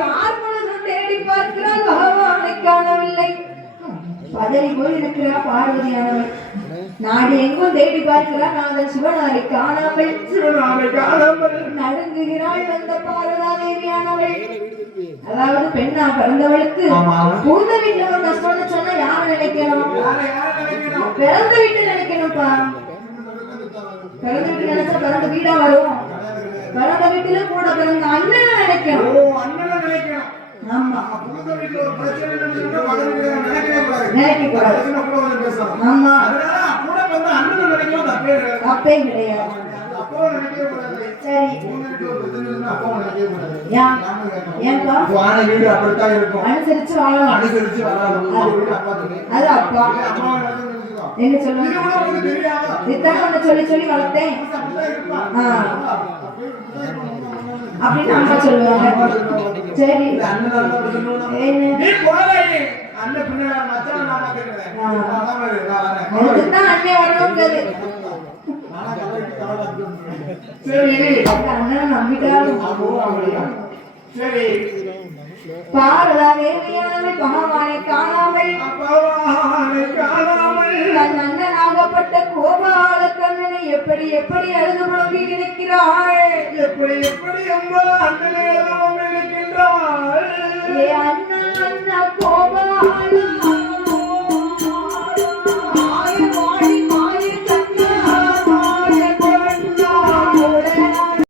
பார்ப்பனதும் தேடி பார்க்கிறாள் பகவானை காணவில்லை. பதறி போய் இருக்கிறார் பார்வதியானவள். நாடு எங்கும் தேடி பார்க்கிறார் நாதன் சிவனாரை காணாமல் நடுங்குகிறாள் வந்த பார்வதா தேவியானவள். அதாவது பெண்ணா பிறந்தவளுக்கு பூந்த வீட்டுல ஒரு கஷ்டம்னு சொன்னா யார நினைக்கணும்? பிறந்த வீட்டு நினைக்கணும்ப்பா. பிறந்த வீட்டு நினைச்சா பிறந்த வீடா வரும். பிறந்த வீட்டுல கூட பிறந்த அண்ணன் நினைக்கணும். ஆமா ஆமா தப்பே கிடையாது. அனுசரிச்சு வாழணும். அது அப்பா என்ன சொல்லுங்க சொல்லி சொல்லி வளர்த்தேன் அப்படின்னு அம்மா சொல்லுவாங்க. சரி அதுக்குதான் அண்ணே வரணுங்கிறது. அண்ணன் நம்பிட்டாலும் பார்வதா தேவியானவள் பகவானை காணாமல் தன் அண்ணனாகப்பட்ட கோபால கண்ணனை எப்படி எப்படி அழுது புலம்பி நினைக்கிறாள். எப்படி எப்படி அம்மா அண்ணனை